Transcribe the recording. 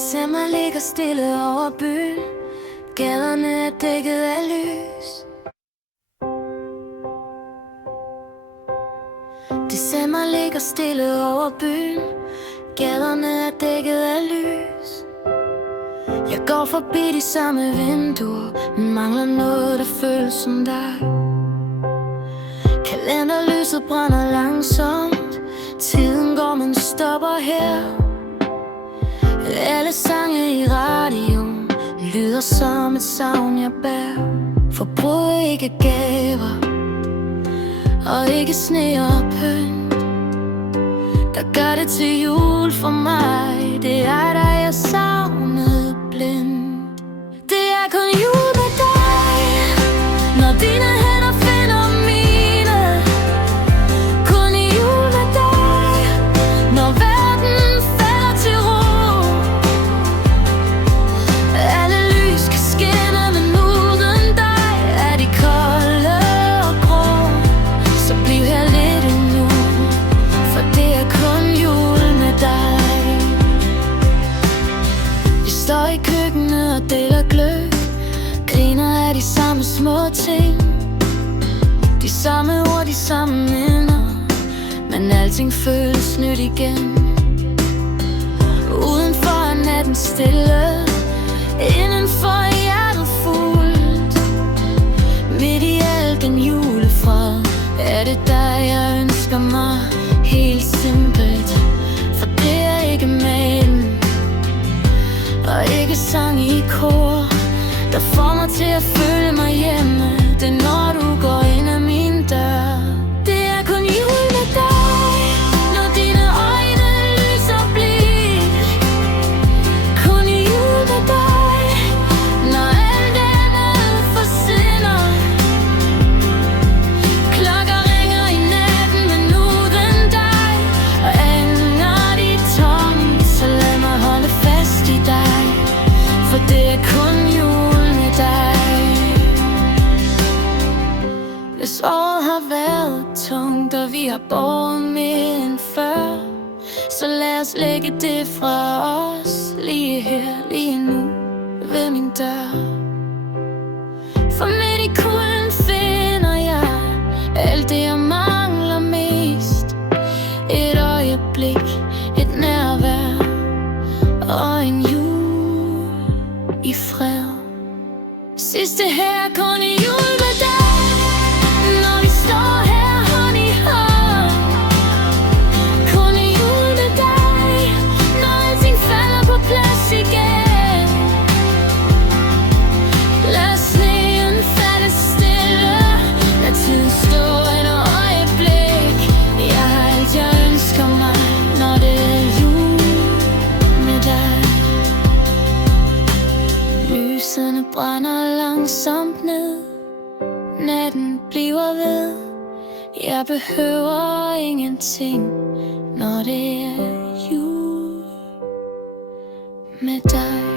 December ligger stille over byen. Gaderne er dækket af lys. December ligger stille over byen. Gaderne er dækket af lys. Jeg går forbi de samme vinduer, men mangler noget, der føles som dig. Kalenderlyset brænder langsomt. Tiden går, men stopper her. Alle sange i radioen lyder som et savn, jeg bærer. Forbrug ikke gaver, og ikke sne og pynt, der gør det til jul for mig. Det er dig, jeg savnede blind. Det er kun jul med dig, når dine hænder finder mine. Kun jul med dig, når verden falder til ro. Alle lys kan skinne, men uden dig er de kolde og grå. Så bliv her lidt endnu, for det er kun jul med dig. Vi står i køkkenet og deler gløgg, griner af de samme små ting, de samme ord, de samme minder, men alting føles nyt igen. Udenfor er natten stille, indenfor er hjertet fuldt. Midt i al den julefred er det dig, jeg ønsker mig. Helt simpelt, for det er ikke malen og ikke sang i kor, der får mig til at føle mig hjemme. Det er når du går ind ad min dør. Det er kun jul med dig, når dine øjne lyser blik. Kun jul med dig, når alt andet forsvinder. Klokker ringer i natten, men uden dig, og ender de tomt. Så lad mig holde fast i dig, for det er kun jul med dig. Hvis året har været tungt, og vi har båret mere end før, så lad os lægge det fra os, lige her, lige nu, ved min dør. For midt i kulden finder jeg alt det, jeg mangler mest. Et øjeblik, et nærvær og en jul i fred. Sidste her, kun jul med dig, når vi står her hånd i hånd. Kun jul med dig, når alting falder på plads igen. Lad sneen falde stille, lad tiden stå et øjeblik. Jeg har alt, jeg ønsker mig, når det er jul med dig. Lysene brænder langsomt ned, natten bliver ved. Jeg behøver ingenting, når det er jul med dig.